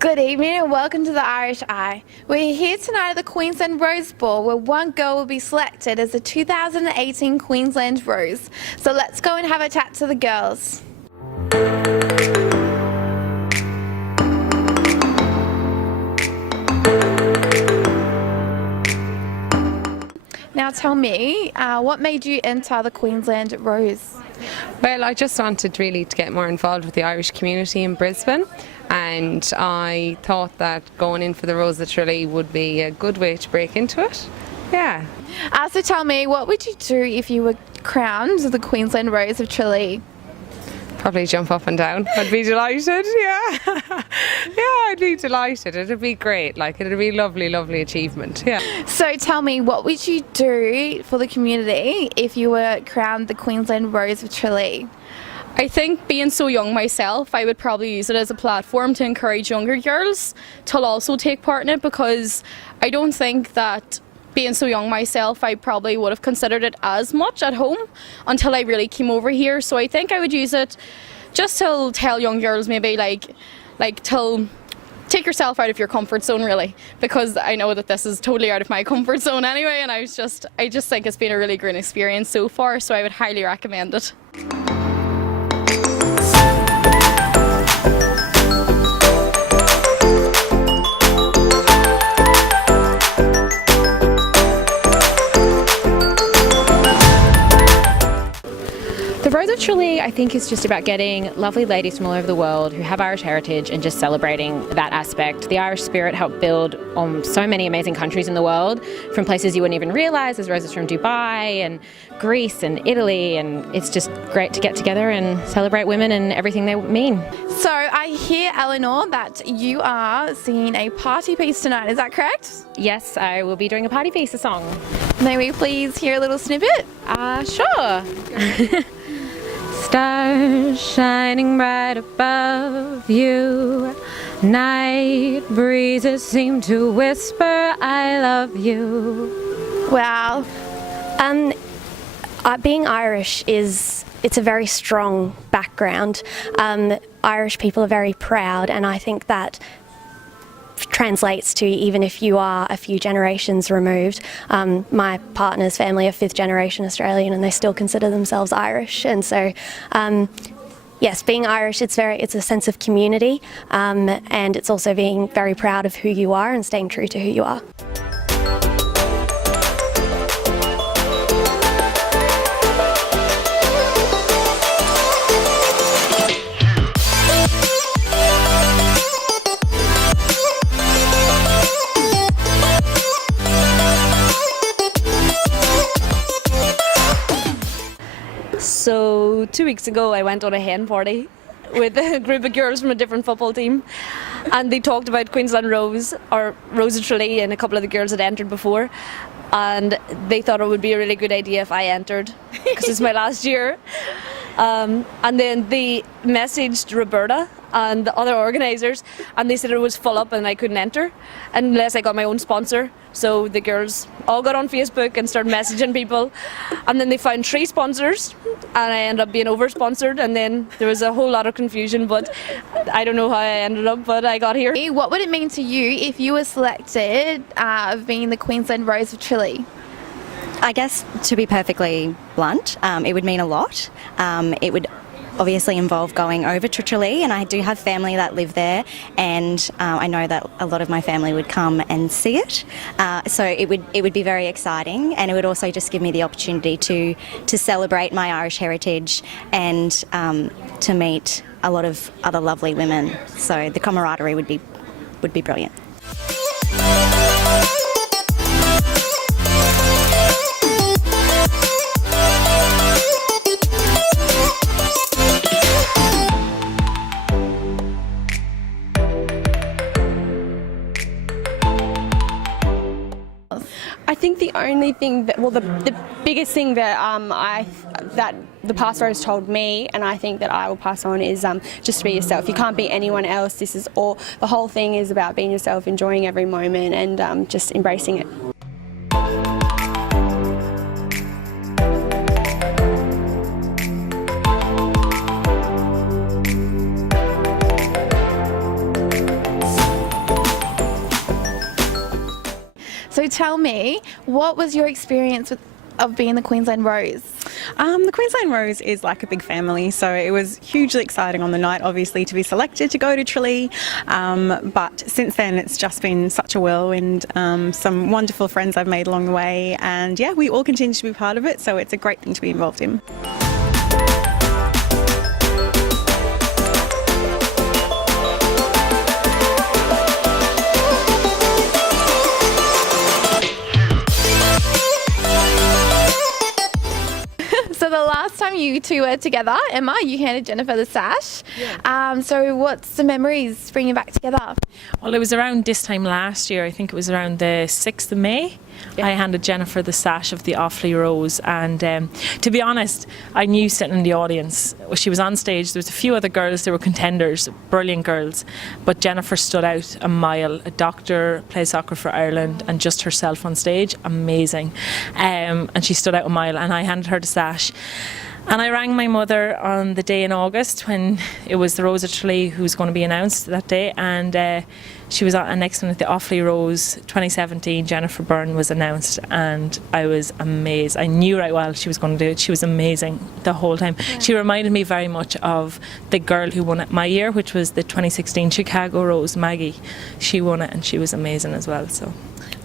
Good evening and welcome to the Irish Eye. We're here tonight at the Queensland Rose Ball where one girl will be selected as the 2018 Queensland Rose. So let's go and have a chat to the girls. Now tell me, what made you enter the Queensland Rose? Well, I just wanted really to get more involved with the Irish community in Brisbane, and I thought that going in for the Rose of Tralee would be a good way to break into it. Yeah. So tell me, what would you do if you were crowned the Queensland Rose of Tralee? Probably jump up and down. I'd be delighted, yeah. Yeah, I'd be delighted. It'd be great. It'd be a lovely, lovely achievement, yeah. So tell me, what would you do for the community if you were crowned the Queensland Rose of Tralee? I think being so young myself, I would probably use it as a platform to encourage younger girls to also take part in it, because I don't think that being so young myself, I probably would have considered it as much at home until I really came over here. So I think I would use it just to tell young girls maybe to take yourself out of your comfort zone, really, because I know that this is totally out of my comfort zone anyway, and I just think it's been a really great experience so far, so I would highly recommend it. The Rose of Tralee, I think, is just about getting lovely ladies from all over the world who have Irish heritage and just celebrating that aspect. The Irish spirit helped build so many amazing countries in the world, from places you wouldn't even realise. There's roses from Dubai and Greece and Italy, and it's just great to get together and celebrate women and everything they mean. So I hear, Eleanor, that you are singing a party piece tonight, is that correct? Yes, I will be doing a party piece, a song. May we please hear a little snippet? Sure. Stars shining bright above you, night breezes seem to whisper I love you. Wow. Being Irish it's a very strong background. Irish people are very proud, and I think that translates to even if you are a few generations removed. My partner's family are 5th generation Australian, and they still consider themselves Irish, and so yes, being Irish, it's a sense of community, and it's also being very proud of who you are and staying true to who you are. So 2 weeks ago I went on a hen party with a group of girls from a different football team, and they talked about Queensland Rose or Rose of Tralee, and a couple of the girls had entered before, and they thought it would be a really good idea if I entered because it's my last year. And then they messaged Roberta and the other organisers, and they said it was full up and I couldn't enter unless I got my own sponsor. So the girls all got on Facebook and started messaging people, and then they found 3 sponsors, and I ended up being over-sponsored, and then there was a whole lot of confusion, but I don't know how I ended up, but I got here. What would it mean to you if you were selected of being the Queensland Rose of Tralee? I guess, to be perfectly blunt, it would mean a lot. It would obviously involve going over to Tralee, and I do have family that live there, and I know that a lot of my family would come and see it. So it would be very exciting, and it would also just give me the opportunity to celebrate my Irish heritage and to meet a lot of other lovely women. So the camaraderie would be brilliant. I think the only thing that, well, the biggest thing that that the past rose told me, and I think that I will pass on, is just to be yourself. You can't be anyone else. This is all. The whole thing is about being yourself, enjoying every moment, and just embracing it. tell me, what was your experience of being the Queensland Rose? The Queensland Rose is like a big family, so it was hugely exciting on the night, obviously, to be selected to go to Tralee. But since then, it's just been such a whirlwind. Some wonderful friends I've made along the way, and yeah, we all continue to be part of it, so it's a great thing to be involved in. So the last time you two were together, Emma, you handed Jennifer the sash. Yeah. So what's the memories bringing you back together? Well, it was around this time last year. I think it was around the 6th of May. Yeah. I handed Jennifer the sash of the Offaly Rose, and to be honest, I knew sitting in the audience, she was on stage, there was a few other girls, they were contenders, brilliant girls, but Jennifer stood out a mile. A doctor, plays soccer for Ireland, and just herself on stage, amazing. And she stood out a mile, and I handed her the sash. And I rang my mother on the day in August when it was the Rose of Tralee who was going to be announced that day, and she was on next one at the Offaly Rose 2017. Jennifer Byrne was announced, and I was amazed. I knew right well she was going to do it. She was amazing the whole time. Yeah. She reminded me very much of the girl who won it my year, which was the 2016 Chicago Rose, Maggie. She won it, and she was amazing as well. So,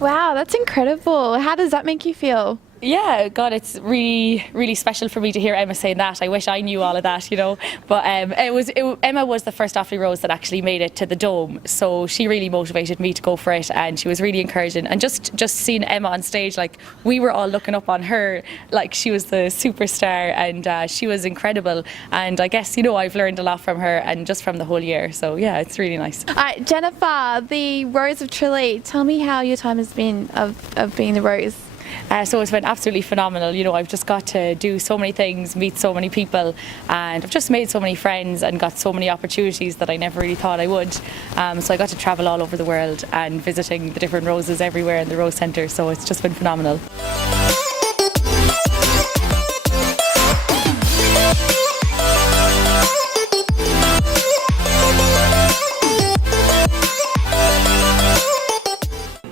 wow, that's incredible. How does that make you feel? Yeah, God, it's really, really special for me to hear Emma saying that. I wish I knew all of that, you know. But Emma was the first Offaly Rose that actually made it to the Dome, so she really motivated me to go for it, and she was really encouraging. And just seeing Emma on stage, like, we were all looking up on her, like she was the superstar, and she was incredible. And I guess, you know, I've learned a lot from her and just from the whole year. So yeah, it's really nice. All right, Jennifer, the Rose of Tralee. Tell me how your time has been of being the Rose. So it's been absolutely phenomenal. You know, I've just got to do so many things, meet so many people, and I've just made so many friends and got so many opportunities that I never really thought I would. So I got to travel all over the world and visiting the different roses everywhere in the Rose Centre, so it's just been phenomenal.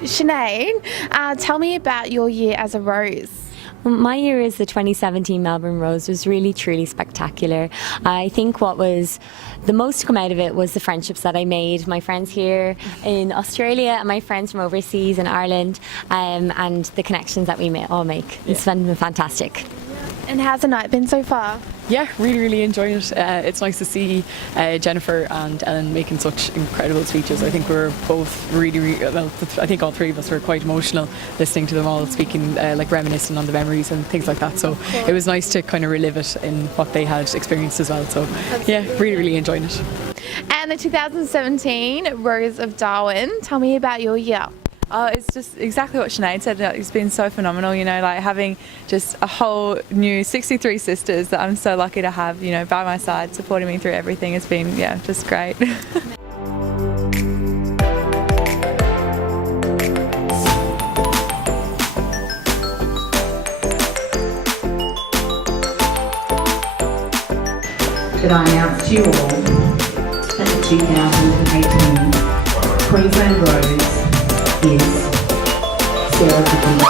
Sinead, tell me about your year as a Rose. My year as the 2017 Melbourne Rose was really, truly spectacular. I think what was the most to come out of it was the friendships that I made. My friends here in Australia and my friends from overseas in Ireland, and the connections that we all make. It's been fantastic. And how's the night been so far? Yeah, really, really enjoying it. It's nice to see Jennifer and Ellen making such incredible speeches. I think we're both really, well, I think all three of us were quite emotional listening to them all speaking, like reminiscing on the memories and things like that. So it was nice to kind of relive it in what they had experienced as well. So yeah, really, really enjoying it. And the 2017 Rose of Darwin. Tell me about your year. It's just exactly what Sinead said. It's been so phenomenal, you know, like having just a whole new 63 sisters that I'm so lucky to have, you know, by my side, supporting me through everything. It's been, yeah, just great. Put I announce to you all that the 2018 Queensland Rose is Sarah Griffin-Breen.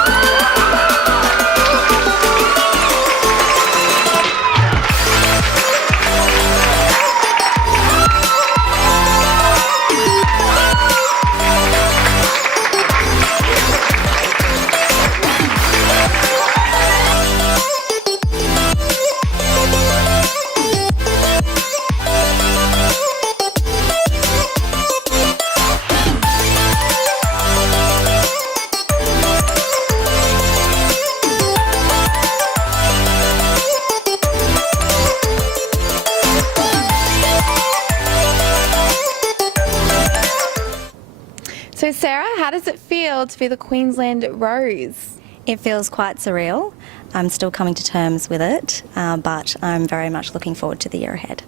So Sarah, how does it feel to be the Queensland Rose? It feels quite surreal. I'm still coming to terms with it, but I'm very much looking forward to the year ahead.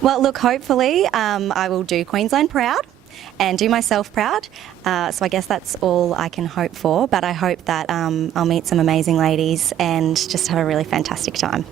Well, look, hopefully I will do Queensland proud and do myself proud. So I guess that's all I can hope for, but I hope that I'll meet some amazing ladies and just have a really fantastic time.